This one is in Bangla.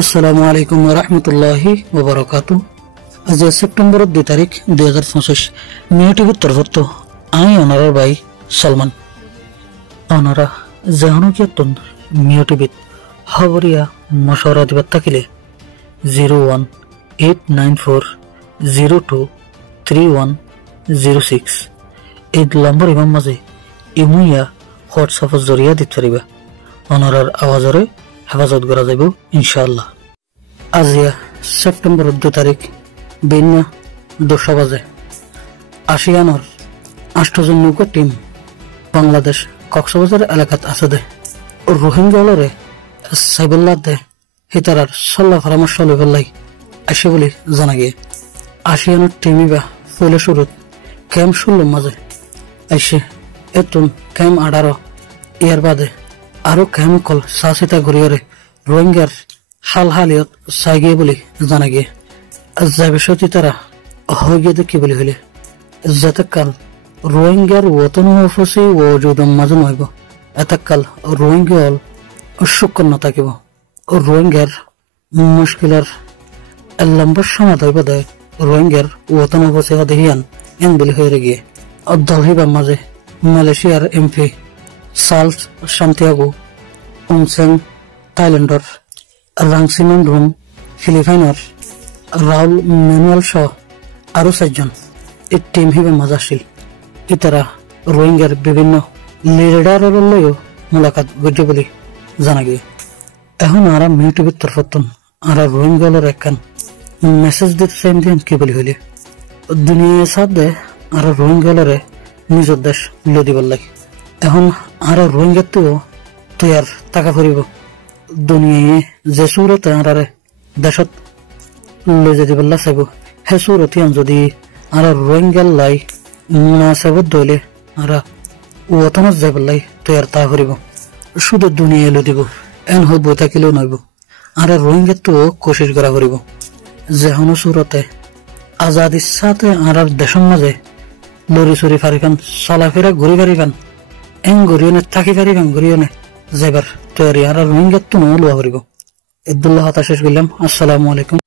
আসসালামু আলাইকুম ওয়া রাহমাতুল্লাহি ওয়া বারাকাতুহু। আজ সেপ্টেম্বর 2 তারিখ 2025 মিউটিভির তরফত আই অনারার ভাই সলমান অনারা জাহানুকিয়াতন মিউটিভিত খবরিয়া মশওয়ারা দিবাত থাকিলে 01894023106 এই নম্বর ইমাম মাঝে ইমুইয়া হোয়াটসঅ্যাপের জরিয়া দিতে পারিবা। অনারার আওয়াজরে হেফাজত করা যাব ইনশাআল্লাহ। আজিয়া সেপ্টেম্বর 2 তারিখ বিন্যা 10 বাজে আসিয়ানোর 8 জন নৌকা টিম বাংলাদেশ কক্সবাজার এলাকাত আছে দে রোহিঙ্গালরে সাইবুল্লাহ দে হিতারার সল্লা পরামর্শ লইবলাই আসে বলে জানা গিয়ে আসিয়ানোর টিমিবা পয়লা শুরুত ক্যাম্প 16 মাঝে আইসে এতুন ক্যাম্প 18 ইয়ার বাদে আরো ক্যাম্প কল সাসিতা ঘুরিয়ারে রোহিঙ্গার হাল হালিয়ত চাই গিয়ে বলে জানা গিয়ে যাবে সত্যি তারা হয়ে গিয়ে দেখি বলে হইলে যতকাল রোহিঙ্গার ওতন ফসি ও যৌদম মাঝে নইব এতকাল রোহিঙ্গা সুকর না থাকিব রোহিঙ্গার মুশকিলার লম্বর সমাধ হইব দেয় রোহিঙ্গার ওতন ফসি দেহিয়ান এন বলে হয়ে গিয়ে দল হইবার মাঝে মালয়েশিয়ার এমপি সালস সান্তিয়াগো উনসেং থাইল্যান্ডর রাংসিমন রুম ফিলিপাইনের রাউল ম্যানুয়াল সহ আরো 4 জন এই টিম হিসেবে মাঝে আসছিল। ইতারা রোহিঙ্গার বিভিন্ন লিডারের লইও মোলাকাত গড়ে বলে জানা গিয়ে এখন আরা মিউটিউবের তরফতন আরা রোহিঙ্গালের একখান মেসেজ দিতে চাইন দিন কি বলি হইলে দুনিয়ার সাথে আরা রোহিঙ্গালরে নিজের দেশ লো দিবার লাগে। এখন আরা রোহিঙ্গার তো তৈয়ার টাকা ফুরিব দুনিয়ায় যে সুরতে আরারে দেশত লৈ যেতে পারলা চাইব হে সুরতিয়ান যদি আরা রোহিঙ্গার লাই মুনাসাবত দইলে আরা ওতনত যাই পারলাই তৈয়ার তা ফুরিব শুধু দুনিয়ায় লো দিব এন হয়ে বই থাকিলেও নইব আরা রোহিঙ্গার তো কোশিশ করা ফুরিব যেহনো সুরতে আজাদ ইচ্ছাতে আরার দেশের মাঝে লড়ি চড়ি ফারিফান চলাফেরা ঘুরি ফারিফান এন ঘুরিওনে থাকি ফারিফান ঘুরিওনে যাইবার তৈরি আর রোহিঙ্গার তো লোয়া ফুরিব। ইবদুল্লাহ শেষ করলাম। আসসালামু আলাইকুম।